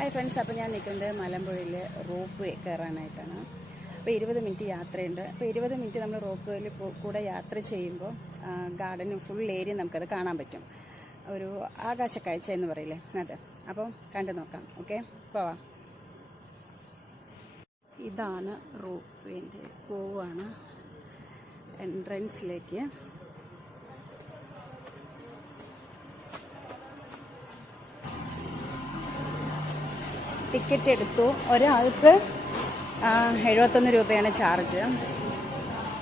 Hi friends, അപ്പോൾ ഞാൻ നിൽക്കുന്നത് മലമ്പുഴയിൽ റോപ്പ് വേ കയറാനായിട്ടാണ്. അപ്പോൾ 20 മിനിറ്റ് യാത്രയുണ്ട്. അപ്പോൾ 20 മിനിറ്റ് നമ്മൾ റോപ്പ് വേയിൽ കൂടെ യാത്ര ചെയ്യുമ്പോൾ ഗാർഡനും ഫുൾ ഏരിയ നമുക്കത് കാണാൻ പറ്റും. ഒരു ആകാശക്കാഴ്ച എന്ന് പറയില്ലേ, അത്. അപ്പോൾ കണ്ടു നോക്കാം. ഓക്കെ, പോവാം. ഇതാണ് റോപ്പ് വേൻ്റെ പോവാണ് എൻട്രൻസിലേക്ക്. ടിക്കറ്റ് എടുത്തു. ഒരാൾക്ക് 71 രൂപയാണ് ചാർജ്.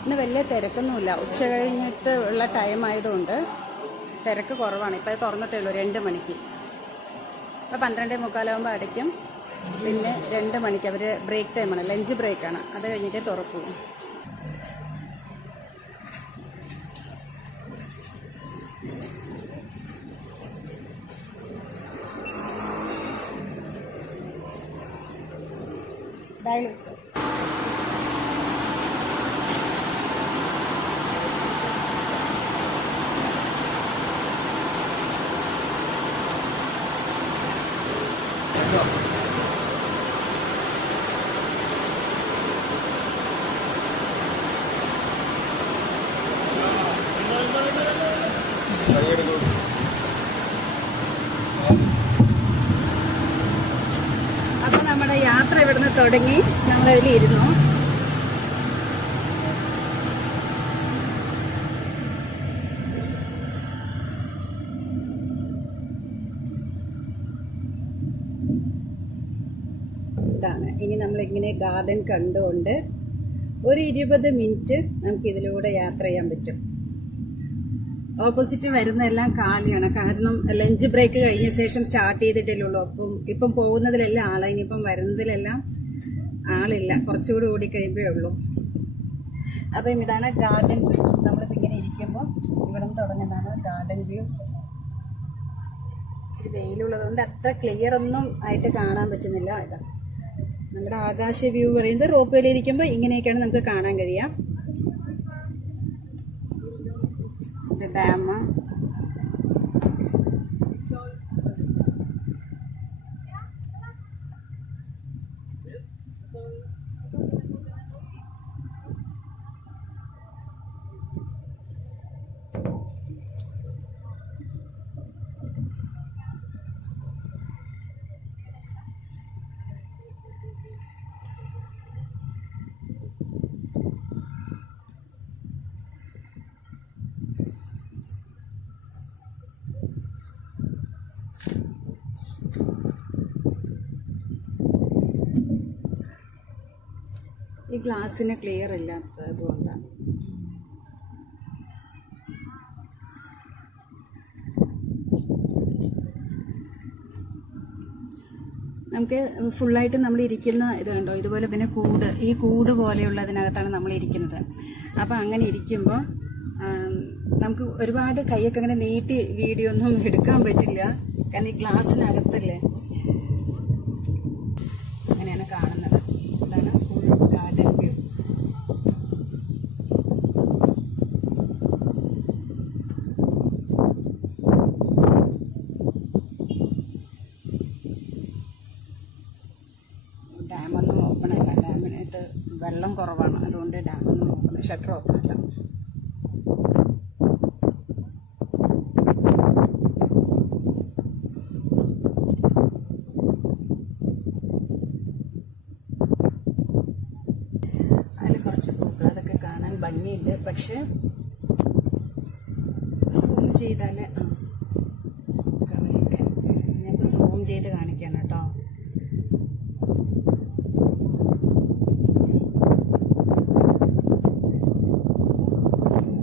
ഇന്ന് വലിയ തിരക്കൊന്നുമില്ല. ഉച്ച കഴിഞ്ഞിട്ട് ഉള്ള ടൈം ആയതുകൊണ്ട് തിരക്ക് കുറവാണ്. ഇപ്പോൾ അത് തുറന്നിട്ടേ ഉള്ളൂ 2 മണിക്ക്. അപ്പോൾ 12:45 അടയ്ക്കും. പിന്നെ 2 മണിക്ക് അവർ ബ്രേക്ക് ടൈമാണ്, ലഞ്ച് ബ്രേക്കാണ്. അത് കഴിഞ്ഞിട്ടേ തുറക്കൂ. ഡയലോഗ്സ് അപ്പോൾ നമ്മുടെ യാത്ര ഇവിടുന്ന് തുടങ്ങി. നമ്മളതിലിരുന്നു. ഇതാണ്. ഇനി നമ്മളിങ്ങനെ ഗാർഡൻ കണ്ടുകൊണ്ട് ഒരു 20 മിനിറ്റ് നമുക്കിതിലൂടെ യാത്ര ചെയ്യാൻ പറ്റും. ഓപ്പോസിറ്റ് വരുന്നതെല്ലാം കാലിയാണ്. കാരണം ലഞ്ച് ബ്രേക്ക് കഴിഞ്ഞ ശേഷം സ്റ്റാർട്ട് ചെയ്തിട്ടില്ലുള്ളൂ. ഇപ്പം പോകുന്നതിലെല്ലാം ആളാണ്. ഇനിയിപ്പം വരുന്നതിലെല്ലാം ആളില്ല. കുറച്ചുകൂടി ഓടിക്കഴിയുമ്പോഴേ ഉള്ളൂ. അപ്പം ഇതാണ് ഗാർഡൻ വ്യൂ. നമ്മളിപ്പോൾ ഇങ്ങനെ ഇരിക്കുമ്പോൾ ഇവിടെ നിന്ന് തുടങ്ങുന്നതാണ് ഗാർഡൻ വ്യൂ. ഇച്ചിരി വെയിലുള്ളതുകൊണ്ട് അത്ര ക്ലിയർ ഒന്നും ആയിട്ട് കാണാൻ പറ്റുന്നില്ല. ഇതാ നമ്മുടെ ആകാശ വ്യൂ പറയുന്നത്. റോപ്പ് വേയിലിരിക്കുമ്പോൾ ഇങ്ങനെയൊക്കെയാണ് നമുക്ക് കാണാൻ കഴിയാം. ഇത് ഡാം. ഈ ഗ്ലാസ്സിന് ക്ലിയർ ഇല്ലാത്തത് കൊണ്ടാണ്. നമുക്ക് ഫുള്ളായിട്ട് നമ്മൾ ഇരിക്കുന്ന ഇത് കണ്ടോ, ഇതുപോലെ പിന്നെ ഈ കൂട് പോലെയുള്ളതിനകത്താണ് നമ്മൾ ഇരിക്കുന്നത്. അപ്പം അങ്ങനെ ഇരിക്കുമ്പോൾ നമുക്ക് ഒരുപാട് കൈയൊക്കെ അങ്ങനെ നീട്ടി വീഡിയോ ഒന്നും എടുക്കാൻ പറ്റില്ല. കാരണം ഈ ഗ്ലാസ്സിനകത്തല്ലേ. അങ്ങനെയാണ് കാണുന്നത്. ഇതാണ് ഫുൾ ഗാർഡൻ വ്യൂ. ഡാമൊന്നും ഓപ്പൺ അല്ല. ഡാമിനകത്ത് വെള്ളം കുറവാണ്. അതുകൊണ്ട് ഡാമൊന്നും ഷട്ടർ ഓപ്പൺ അല്ല. കുറച്ച് പൂക്കൾ അതൊക്കെ കാണാൻ ഭംഗിയുണ്ട്. പക്ഷെ സൂം ചെയ്താൽ കുറേയൊക്കെ ഞാനിപ്പോൾ സൂം ചെയ്ത് കാണിക്കാണ് കേട്ടോ.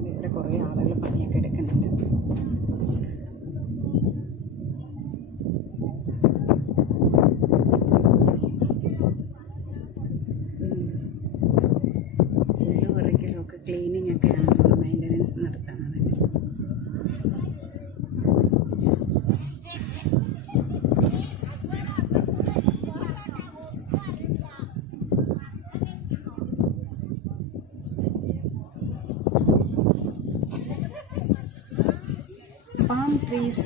ഇവിടെ കുറേ ആളുകൾ പണിയൊക്കെ എടുക്കുന്നുണ്ട്. ക്ലീനിങ് ഒക്കെയാണ്, മെയിൻ്റനൻസ് നടത്താൻ. അതിൻ്റെ palm trees.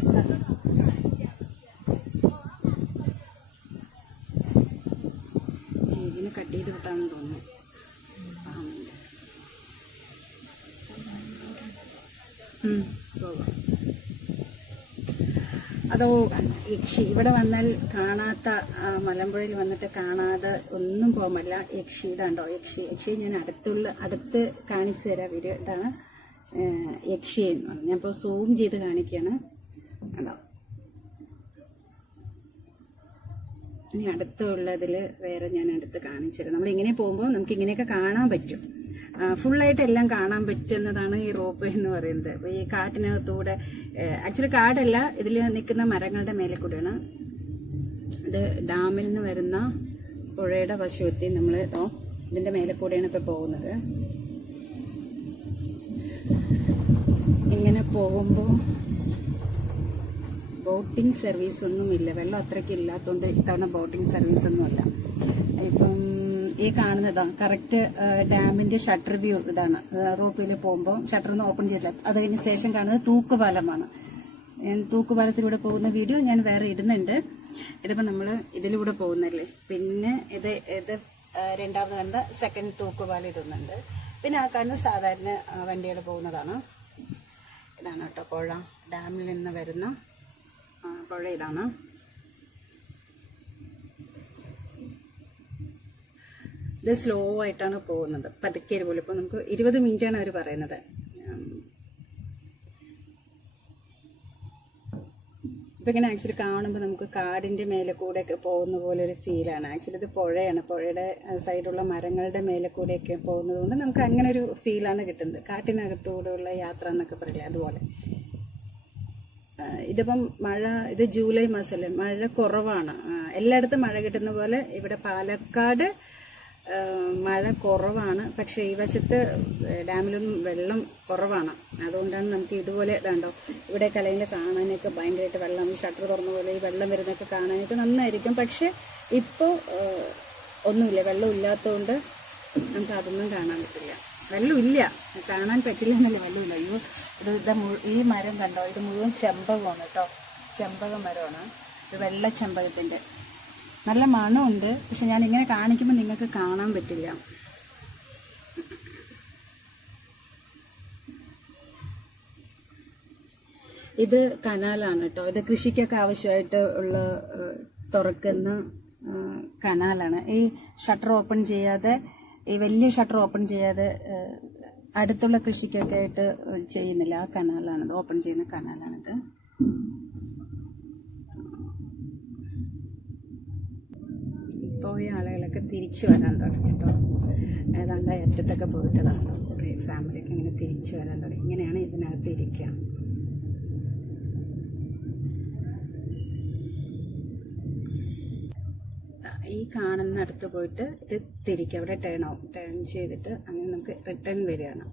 പോകാം. അതോ യക്ഷി ഇവിടെ വന്നാൽ കാണാത്ത, മലമ്പുഴയിൽ വന്നിട്ട് കാണാതെ ഒന്നും പോകുമല്ല. യക്ഷി ഇതാണ്ടോ യക്ഷി ഞാൻ അടുത്ത് കാണിച്ചു തരാം വീഡിയോ. ഇതാണ് യക്ഷി എന്ന് പറഞ്ഞു. ഞാൻ ഇപ്പോൾ സൂം ചെയ്ത് കാണിക്കുകയാണ്. അതോ ഇനി അടുത്തുള്ളതിൽ വേറെ ഞാൻ അടുത്ത് കാണിച്ചുതരാം. നമ്മളിങ്ങനെ പോകുമ്പോൾ നമുക്ക് ഇങ്ങനെയൊക്കെ കാണാൻ പറ്റും. ഫുള്ളായിട്ട് എല്ലാം കാണാൻ പറ്റുന്നതാണ് ഈ റോപ്പ് എന്ന് പറയുന്നത്. അപ്പോൾ ഈ കാട്ടിനകത്തൂടെ, ആക്ച്വലി കാടല്ല, ഇതിൽ നിൽക്കുന്ന മരങ്ങളുടെ മേലെ കൂടെയാണ്. ഇത് ഡാമിൽ നിന്ന് വരുന്ന പുഴയുടെ വശമെത്തി നമ്മൾ ഇതിൻ്റെ മേലെ കൂടെയാണ് ഇപ്പോൾ പോകുന്നത്. ഇങ്ങനെ പോകുമ്പോൾ ബോട്ടിംഗ് സർവീസ് ഒന്നുമില്ല. വെള്ളം അത്രയ്ക്ക് ഇല്ലാത്തതുകൊണ്ട് ഇത്തവണ ബോട്ടിംഗ് സർവീസ് ഒന്നുമില്ല. ഇപ്പം ഈ കാണുന്നതാണ് കറക്റ്റ് ഡാമിന്റെ ഷട്ടർ വ്യൂ. ഇതാണ് റോപ്പിൽ പോകുമ്പോൾ ഷട്ടറൊന്നും ഓപ്പൺ ചെയ്തില്ല. അത് കഴിഞ്ഞ ശേഷം കാണുന്നത് തൂക്കുപാലമാണ്. തൂക്കുപാലത്തിലൂടെ പോകുന്ന വീഡിയോ ഞാൻ വേറെ ഇടുന്നുണ്ട്. ഇതിപ്പോൾ നമ്മൾ ഇതിലൂടെ പോകുന്നല്ലേ. പിന്നെ ഇത് രണ്ടാമത് കണ്ട സെക്കൻഡ് തൂക്കുപാലം ഇടുന്നുണ്ട്. പിന്നെ ആ കാണുന്ന സാധാരണ വണ്ടികൾ പോകുന്നതാണ്. ഇതാണ് കേട്ടോ പുഴ. ഡാമിൽ നിന്ന് വരുന്ന പുഴ ഇതാണ്. ഇത് സ്ലോ ആയിട്ടാണ് പോകുന്നത്, പതുക്കെ പോലെ. ഇപ്പോൾ നമുക്ക് 20 മിനിറ്റാണ് അവർ പറയുന്നത്. ഇപ്പം ഇങ്ങനെ ആക്ച്വലി കാണുമ്പോൾ നമുക്ക് കാടിൻ്റെ മേലെ കൂടെയൊക്കെ പോകുന്ന പോലെ ഒരു ഫീലാണ്. ആക്ച്വലി ഇത് പുഴയാണ്. പുഴയുടെ സൈഡുള്ള മരങ്ങളുടെ മേലെ കൂടെയൊക്കെ പോകുന്നത് കൊണ്ട് നമുക്ക് അങ്ങനെ ഒരു ഫീലാണ് കിട്ടുന്നത്. കാട്ടിനകത്തൂടെയുള്ള യാത്ര എന്നൊക്കെ പറയില്ലേ, അതുപോലെ. ഇതിപ്പം ഇത് ജൂലൈ മാസമല്ലേ, മഴ കുറവാണ്. എല്ലായിടത്തും മഴ കിട്ടുന്ന പോലെ ഇവിടെ പാലക്കാട് മഴ കുറവാണ്. പക്ഷേ ഈ വശത്ത് ഡാമിലൊന്നും വെള്ളം കുറവാണ്. അതുകൊണ്ടാണ് നമുക്ക് ഇതുപോലെ ഇതാണ്ടോ ഇവിടെ കലയിൽ കാണാനൊക്കെ ഭയങ്കരമായിട്ട് വെള്ളം, ഈ ഷട്ടർ തുറന്ന പോലെ ഈ വെള്ളം വരുന്നതൊക്കെ കാണാനൊക്കെ നന്നായിരിക്കും. പക്ഷെ ഇപ്പോൾ ഒന്നുമില്ല, വെള്ളം ഇല്ലാത്തതുകൊണ്ട് നമുക്ക് അതൊന്നും കാണാൻ പറ്റില്ല. വെള്ളമില്ല, കാണാൻ പറ്റില്ല എന്നല്ല, വെള്ളമില്ല. ഈ മരം കണ്ടോ, ഇത് മുഴുവൻ ചെമ്പകമാണ് കേട്ടോ. ചെമ്പക മരമാണ് ഇത്, വെള്ള ചെമ്പകത്തിൻ്റെ. നല്ല മണമുണ്ട്. പക്ഷെ ഞാൻ ഇങ്ങനെ കാണിക്കുമ്പോൾ നിങ്ങൾക്ക് കാണാൻ പറ്റില്ല. ഇത് കനാലാണ് കേട്ടോ. ഇത് കൃഷിക്കൊക്കെ ആവശ്യമായിട്ട് ഉള്ള തുറക്കുന്ന കനാലാണ്. ഈ ഷട്ടർ ഓപ്പൺ ചെയ്യാതെ, ഈ വലിയ ഷട്ടർ ഓപ്പൺ ചെയ്യാതെ അടുത്തുള്ള കൃഷിക്കൊക്കെ ആയിട്ട് ചെയ്യുന്നില്ല. ആ കനാലാണിത്, ഓപ്പൺ ചെയ്യുന്ന കനാലാണിത്. പോയ ആളുകളൊക്കെ തിരിച്ചു വരാൻ തുടങ്ങി കേട്ടോ. ഏതാണ്ട് അറ്റത്തൊക്കെ പോയിട്ടതാണ് കുറേ ഫാമിലിയൊക്കെ ഇങ്ങനെ തിരിച്ചു വരാൻ തുടങ്ങി. ഇങ്ങനെയാണ് ഇതിനകത്ത് ഇരിക്കുക. ഈ കാണുന്ന അടുത്ത് പോയിട്ട് ഇത് തിരിക്കുക. അവിടെ ടേൺ ചെയ്തിട്ട് അങ്ങനെ നമുക്ക് റിട്ടേൺ വരികയാണ്.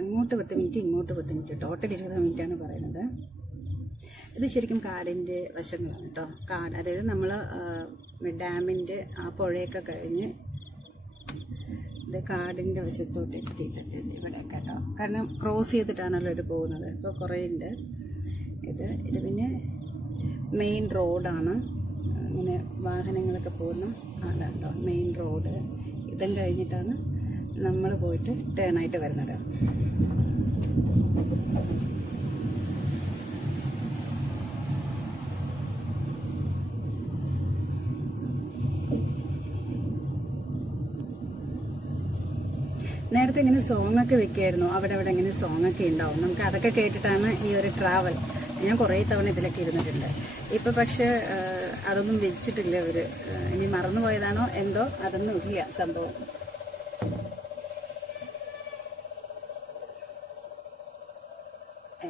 അങ്ങോട്ട് 10 മിനിറ്റ്, ഇങ്ങോട്ട് 10 മിനിറ്റ്, ടോട്ടൽ 20 മിനിറ്റാണ് പറയുന്നത്. ഇത് ശരിക്കും കാടിൻ്റെ വശങ്ങളാണ് കേട്ടോ. കാട്, അതായത് നമ്മൾ ഡാമിൻ്റെ ആ പുഴയൊക്കെ കഴിഞ്ഞ് ഇത് കാടിൻ്റെ വശത്തോട്ട് എത്തിയിട്ട് ഇവിടെയൊക്കെ കേട്ടോ. കാരണം ക്രോസ് ചെയ്തിട്ടാണല്ലോ ഇത് പോകുന്നത്. ഇപ്പോൾ കുറേ ഉണ്ട്. ഇത് പിന്നെ മെയിൻ റോഡാണ്. ഇങ്ങനെ വാഹനങ്ങളൊക്കെ പോകുന്ന ആളാട്ടോ മെയിൻ റോഡ്. ഇതും കഴിഞ്ഞിട്ടാണ് നമ്മൾ പോയിട്ട് ടേണായിട്ട് വരുന്നത്. നേരത്തെ ഇങ്ങനെ സോങ്ങൊക്കെ വെക്കുമായിരുന്നു. അവിടെ ഇങ്ങനെ സോങ്ങൊക്കെ ഉണ്ടാവും. നമുക്ക് അതൊക്കെ കേട്ടിട്ടാണ് ഈ ഒരു ട്രാവൽ. ഞാൻ കുറേ തവണ ഇതിലൊക്കെ ഇരുന്നിട്ടുണ്ട്. ഇപ്പം പക്ഷെ അതൊന്നും വെച്ചിട്ടില്ല അവർ. ഇനി മറന്നുപോയതാണോ എന്തോ, അതൊന്നും ഇല്ല സംഭവം.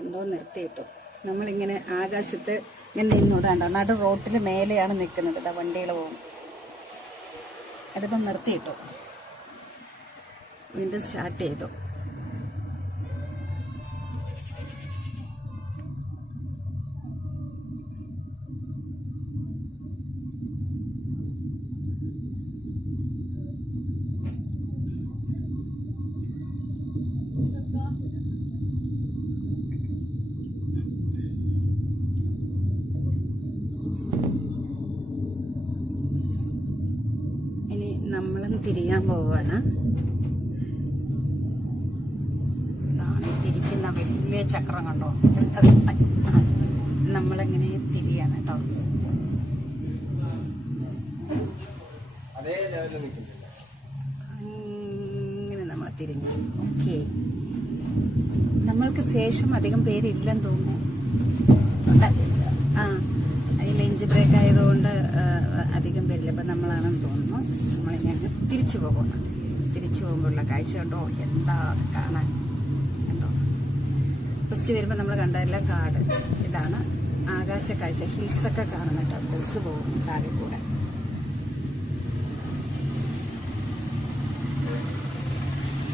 എന്തോ നിർത്തിയിട്ടു. നമ്മളിങ്ങനെ ആകാശത്ത് ഇങ്ങനെ നിന്നതാണ്ടോ, നടു റോട്ടിൽ മേലെയാണ് നിൽക്കുന്നത്. ഇതാ വണ്ടികൾ പോകും. അതിപ്പം നിർത്തിയിട്ടു, വീണ്ടും സ്റ്റാർട്ട് ചെയ്തു. ഇനി നമ്മളും തിരിയാൻ പോവാണ്. വലിയ ചക്രം കണ്ടോ, നമ്മളെങ്ങനെ തിരിയാണ് കേട്ടോ. അങ്ങനെ നമ്മൾ തിരിഞ്ഞു. ഓക്കെ, നമ്മൾക്ക് ശേഷം അധികം പേരില്ലെന്ന് തോന്നുന്നു. ഈ ലഞ്ച് ബ്രേക്ക് ആയതുകൊണ്ട് അധികം പേരില്ല. ഇപ്പം നമ്മളാണെന്ന് തോന്നുന്നു. നമ്മളിങ്ങനെ തിരിച്ചു പോകുന്നു. തിരിച്ചു പോകുമ്പോഴുള്ള കാഴ്ച കണ്ടോ, എന്താ കാണാൻ കണ്ടോ. ബസ് വരുമ്പോൾ നമ്മൾ കണ്ടതെല്ലാം കാട്. ഇതാണ് ആകാശ കാഴ്ച. ഹിൽസൊക്കെ കാണുന്ന കേട്ടോ. ബസ് പോകും താഴെ കൂടെ.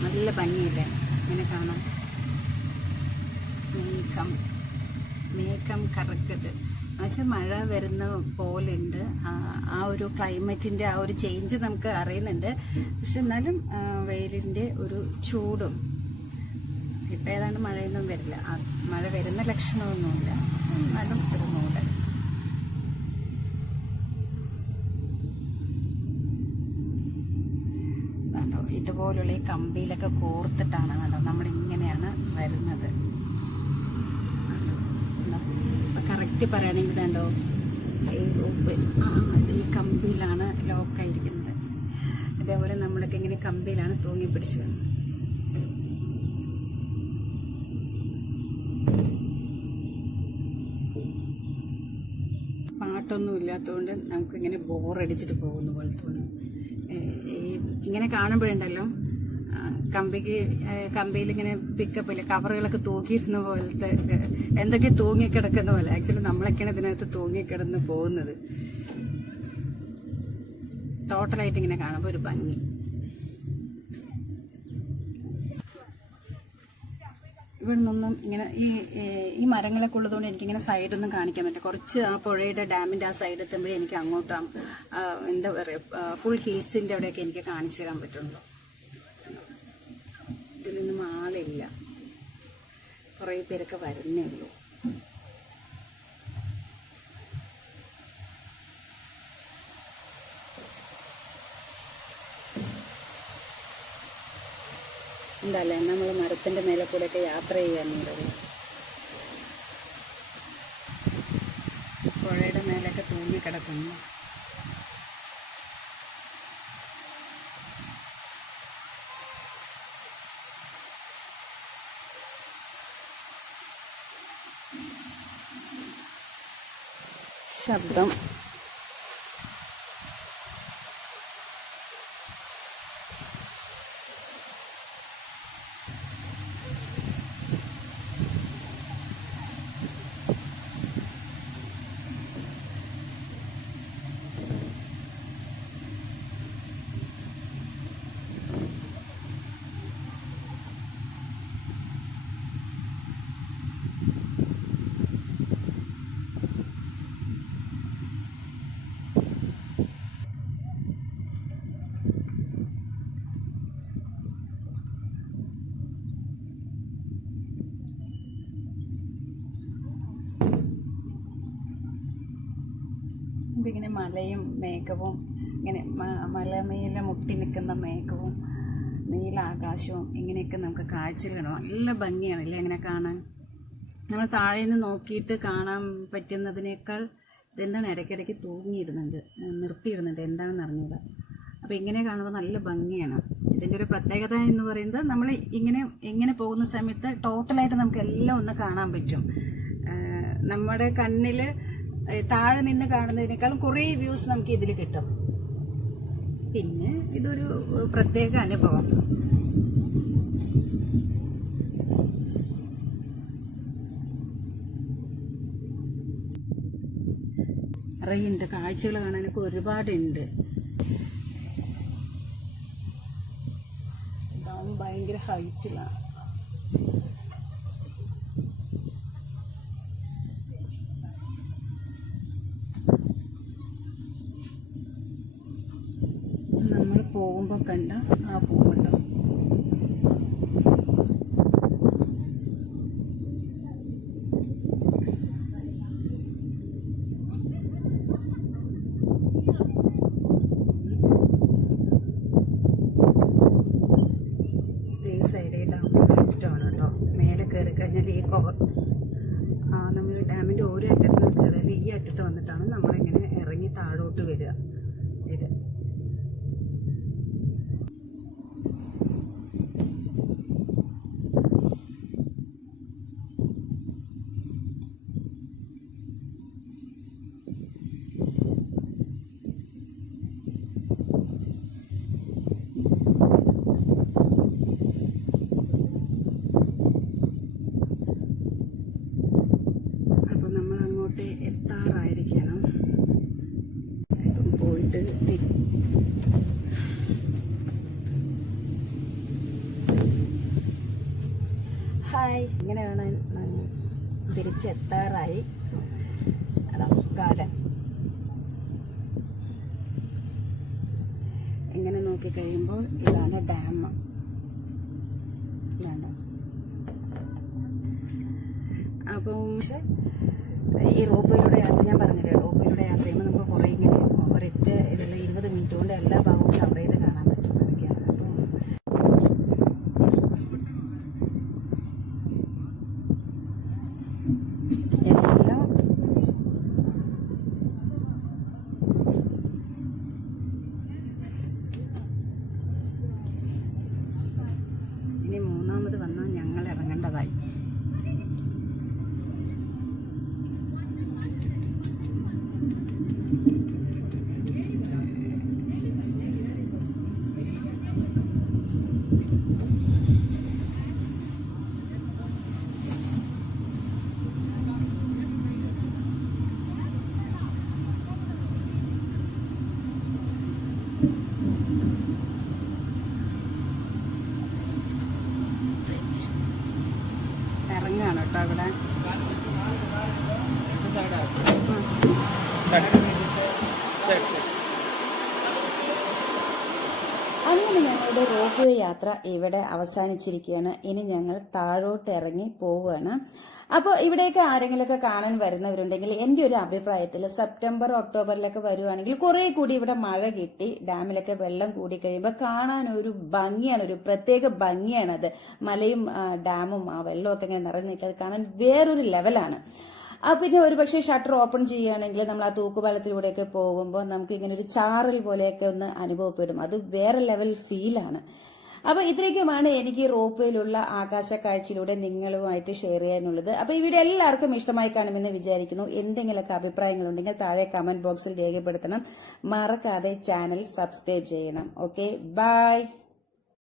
നല്ല ഭംഗിയില്ലേ ഇങ്ങനെ കാണാൻ. മേഘം കറുക്കത് എന്നുവെച്ചാൽ മഴ വരുന്ന പോലുണ്ട്. ആ ഒരു ക്ലൈമറ്റിൻ്റെ ആ ഒരു ചേഞ്ച് നമുക്ക് അറിയുന്നുണ്ട്. പക്ഷെ എന്നാലും വെയിലിൻ്റെ ഒരു ചൂടും ഇപ്പം ഏതാണ്ട് മഴയൊന്നും വരില്ല. മഴ വരുന്ന ലക്ഷണമൊന്നുമില്ല. എന്നാലും ഒരു മൂട്. കണ്ടോ, ഇതുപോലുള്ള ഈ കമ്പിയിലൊക്കെ കോർത്തിട്ടാണ് കണ്ടോ നമ്മളിങ്ങനെയാണ് വരുന്നത്. കറക്റ്റ് പറയുകയാണെങ്കിൽ കണ്ടോ, ഈ കമ്പിയിലാണ് ലോക്കായിരിക്കുന്നത്. ഇതേപോലെ നമ്മളൊക്കെ ഇങ്ങനെ കമ്പിയിലാണ് തൂങ്ങി പിടിച്ചത്. പാട്ടൊന്നും ഇല്ലാത്തതുകൊണ്ട് നമുക്കിങ്ങനെ ബോറടിച്ചിട്ട് പോകുന്ന പോലെ തോന്നും. ഇങ്ങനെ കാണുമ്പോഴുണ്ടല്ലോ കമ്പിയിലിങ്ങനെ പിക്കപ്പ് ഇല്ല, കവറുകളൊക്കെ തൂക്കിയിരുന്ന പോലത്തെ എന്തൊക്കെ തൂങ്ങിക്കിടക്കുന്ന പോലെ. ആക്ച്വലി നമ്മളൊക്കെയാണ് ഇതിനകത്ത് തൂങ്ങിക്കിടന്ന് പോകുന്നത്. ടോട്ടലായിട്ട് ഇങ്ങനെ കാണുമ്പോൾ ഒരു ഭംഗി. ഇവിടെ നിന്നൊന്നും ഇങ്ങനെ ഈ മരങ്ങളൊക്കെ ഉള്ളതുകൊണ്ട് എനിക്കിങ്ങനെ സൈഡൊന്നും കാണിക്കാൻ പറ്റില്ല. കുറച്ച് ആ പുഴയുടെ ഡാമിൻ്റെ ആ സൈഡ് എത്തുമ്പോഴേ എനിക്ക് അങ്ങോട്ടും എന്താ പറയുക ഫുൾ ഹിൽസിൻ്റെ അവിടെയൊക്കെ എനിക്ക് കാണിച്ചു തരാൻ പറ്റുള്ളൂ. ഇതിലൊന്നും ആളില്ല, കുറേ പേരൊക്കെ വരുന്നേ ഉള്ളൂ. എന്താല്ലേ നമ്മൾ മരത്തിൻ്റെ മേലെ കൂടെയൊക്കെ യാത്ര ചെയ്യാനുള്ളത്. പുഴയുടെ മേലൊക്കെ തൂങ്ങിക്കിടക്കുന്നു. ശബ്ദം ഇങ്ങനെ മലയും മേഘവും ഇങ്ങനെ മലമേലെ മുട്ടി നിൽക്കുന്ന മേഘവും നീലാകാശവും ഇങ്ങനെയൊക്കെ നമുക്ക് കാഴ്ചകൾ കാണാം. നല്ല ഭംഗിയാണല്ലേ ഇങ്ങനെ കാണാൻ. നമ്മൾ താഴെ നിന്ന് നോക്കിയിട്ട് കാണാൻ പറ്റുന്നതിനേക്കാൾ ഇതെന്താണ് ഇടയ്ക്കിടയ്ക്ക് തൂങ്ങിയിടുന്നുണ്ട്, നിർത്തിയിടുന്നുണ്ട്, എന്താണെന്ന് അറിഞ്ഞൂടാ. അപ്പോൾ ഇങ്ങനെ കാണുമ്പോൾ നല്ല ഭംഗിയാണ്. ഇതിൻ്റെ ഒരു പ്രത്യേകത എന്ന് പറയുന്നത് നമ്മൾ ഇങ്ങനെ പോകുന്ന സമയത്ത് ടോട്ടലായിട്ട് നമുക്ക് എല്ലാം ഒന്ന് കാണാൻ പറ്റും. നമ്മുടെ കണ്ണിൽ താഴെ നിന്ന് കാണുന്നതിനേക്കാളും കുറേ വ്യൂസ് നമുക്ക് ഇതിൽ കിട്ടും. പിന്നെ ഇതൊരു പ്രത്യേക അനുഭവം. അറിയുണ്ട്, കാഴ്ചകൾ കാണാനൊക്കെ ഒരുപാടുണ്ട്. ഭയങ്കര ഹൈറ്റിലാണ്. നമ്മൾ പോകുമ്പോൾ കണ്ട ആ പൂവുണ്ടോ, ഈ സൈഡിൽ ഡാം ഇഷ്ടമാണ് കേട്ടോ. മേലെ കയറി കഴിഞ്ഞാൽ ഈ ഈ അറ്റത്ത് വന്നിട്ടാണ് നമ്മളിങ്ങനെ ഇറങ്ങി താഴോട്ട് വരിക. ഇത് എത്താറായിരിക്കണം. ഇപ്പം പോയിട്ട് ഹായ്, ഇങ്ങനെയാണ് തിരിച്ചെത്താറായി. അതാ ഗാർഡൻ. ഇങ്ങനെ നോക്കിക്കഴിയുമ്പോൾ ഇതാണ് ഡാം. ഇതാണ്. അപ്പം ഈ റോപ്പയിലൂടെ യാത്ര, ഞാൻ പറഞ്ഞില്ലേ, റോപ്പയിലൂടെ യാത്ര ചെയ്യുമ്പോൾ നമുക്ക് കുറേ ഇങ്ങനെ ഒരൊറ്റ ഇതെല്ലാം 20 മിനിറ്റ് കൊണ്ട് എല്ലാ ഭാഗവും കവർ ചെയ്ത് കാണാൻ പറ്റും. അതൊക്കെയാണ്. അപ്പോൾ എല്ലാം ഇനി മൂന്നാമത് വന്നാൽ ഞങ്ങൾ ഇറങ്ങേണ്ടതായി. ഇറങ്ങുകയാണ് കേട്ടോ അവിടെ. അങ്ങനെ ഞങ്ങളുടെ റോപ്പ് വേ യാത്ര ഇവിടെ അവസാനിച്ചിരിക്കുകയാണ്. ഇനി ഞങ്ങൾ താഴോട്ട് ഇറങ്ങി പോവുകയാണ്. അപ്പോൾ ഇവിടെയൊക്കെ ആരെങ്കിലുമൊക്കെ കാണാൻ വരുന്നവരുണ്ടെങ്കിൽ എൻ്റെ ഒരു അഭിപ്രായത്തിൽ സെപ്റ്റംബർ ഒക്ടോബറിലൊക്കെ വരുവാണെങ്കിൽ കുറേ കൂടി ഇവിടെ മഴ കിട്ടി ഡാമിലൊക്കെ വെള്ളം കൂടി കഴിയുമ്പോൾ കാണാൻ ഒരു ഭംഗിയാണ്, ഒരു പ്രത്യേക ഭംഗിയാണത്. മലയും ഡാമും ആ വെള്ളമൊക്കെ ഇങ്ങനെ നിറഞ്ഞു നിൽക്കുന്നത് കാണാൻ വേറൊരു ലെവലാണ്. പിന്നെ ഒരുപക്ഷെ ഷട്ടർ ഓപ്പൺ ചെയ്യുകയാണെങ്കിൽ നമ്മൾ ആ തൂക്കുപാലത്തിലൂടെയൊക്കെ പോകുമ്പോൾ നമുക്ക് ഇങ്ങനെ ഒരു ചാറൽ പോലെയൊക്കെ ഒന്ന് അനുഭവപ്പെടും. അത് വേറെ ലെവൽ ഫീലാണ്. അപ്പൊ ഇത്രയ്ക്കുമാണ് എനിക്ക് റോപ്പയിലുള്ള ആകാശ കാഴ്ചയിലൂടെ നിങ്ങളുമായിട്ട് ഷെയർ ചെയ്യാനുള്ളത്. അപ്പൊ ഈ വീഡിയോ എല്ലാവർക്കും ഇഷ്ടമായി കാണുമെന്ന് വിചാരിക്കുന്നു. എന്തെങ്കിലുമൊക്കെ അഭിപ്രായങ്ങളുണ്ടെങ്കിൽ താഴെ കമന്റ് ബോക്സിൽ രേഖപ്പെടുത്തണം. മറക്കാതെ ചാനൽ സബ്സ്ക്രൈബ് ചെയ്യണം. Okay, by.